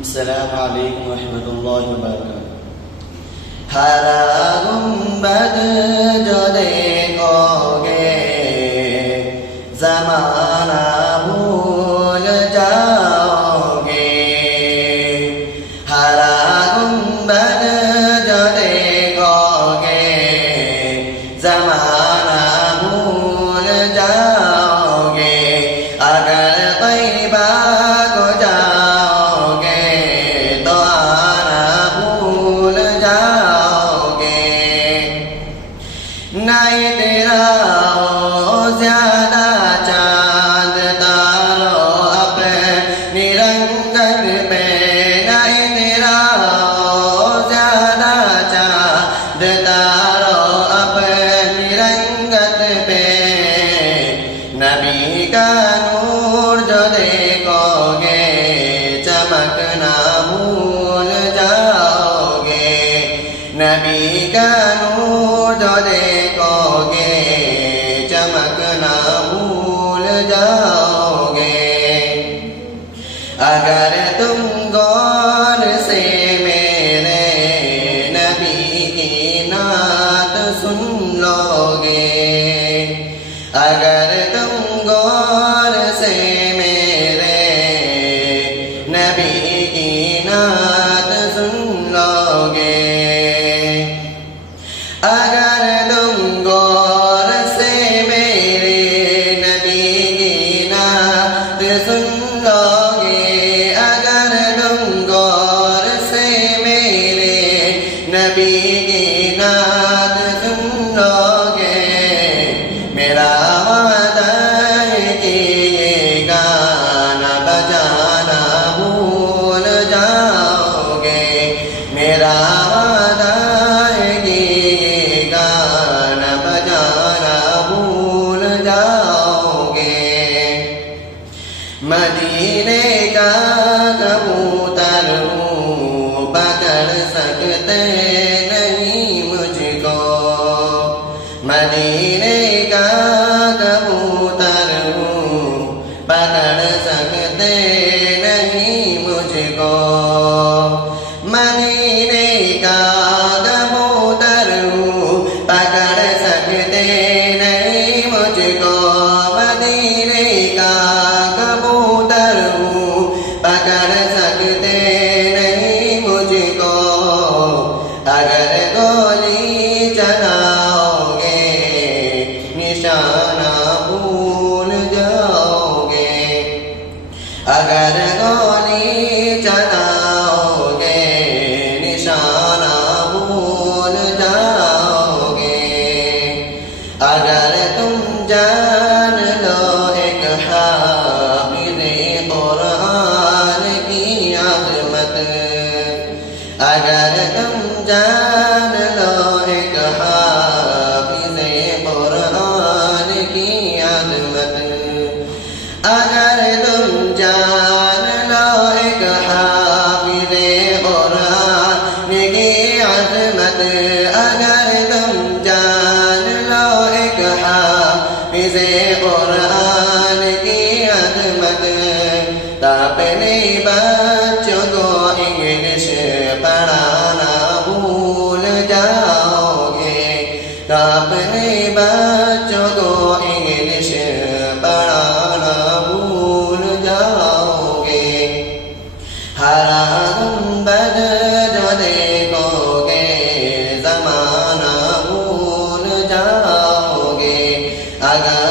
السلام علیکم ورحمۃ اللہ وبرکاتہ۔ ہرا گنبد جو دیکھو گے زمانہ بھول جاؤ گے، ہرا گنبد جو دیکھو گے زمانہ بھول جاؤ گے، اگر طیبہ کو جاؤ گے تو آنا بھول جاؤ گے، نہیں تیرا زیادہ چاند تارو اپنی رنگت پہ، نہیں تیرا زیادہ چاند تارو اپنی رنگت پہ، نبی کا نور جو دیکھو گے چمکنا بھول جاؤ گے، نبی کا نور جو دیکھو گے چمکنا بھول جاؤ گے، اگر تم غور سے میرے نبی کی نعت سن لو گے، اگر تم غور سے میرے نبی کی نعت سن لو گے، اگر تم غور سے میرے نبی کی نعت سن لو گے، اگر تم غور سے میرے نبی کی نعت سن لو گے، میرا وعدہ ہے کہ یہ گانا بجانا بھول جاؤ گے، میرا وعدہ ہے کہ یہ گانا بجانا بھول جاؤ گے، مدینے کا کبوتر ہوں پکڑ سکتے نہیں مجھ کو، مدینے کا کبوتر ہوں پکڑ سکتے نہیں مجھ کو، مدینے کا کبوتر ہوں پکڑ سکتے نہیں مجھ کو، مدینے کا کبوتر ہوں پکڑ سکتے نہیں مجھ کو، اگر گولی چلاؤ گے نشانہ بھول جاؤ گے، اگر گولی چلاؤ گے نشانہ بھول جاؤ گے، اگر تم جان لو ایک حافظ قرآن کی عظمت، اگر تم جان لو ایک حافظ قرآن کی عظمت، اگر تم جان لو ایک حافظ قرآن کی عظمت، اگر تم جان لو ایک حافظ قرآن کی عظمت، تو اپنے بچوں کو انگلش پڑھانا بھول جاؤ گے، تو اپنے بچوں کو انگلش پڑھانا بھول جاؤ گے، ہرا گنبد جو دیکھو گے زمانہ بھول جاؤ گے، اگر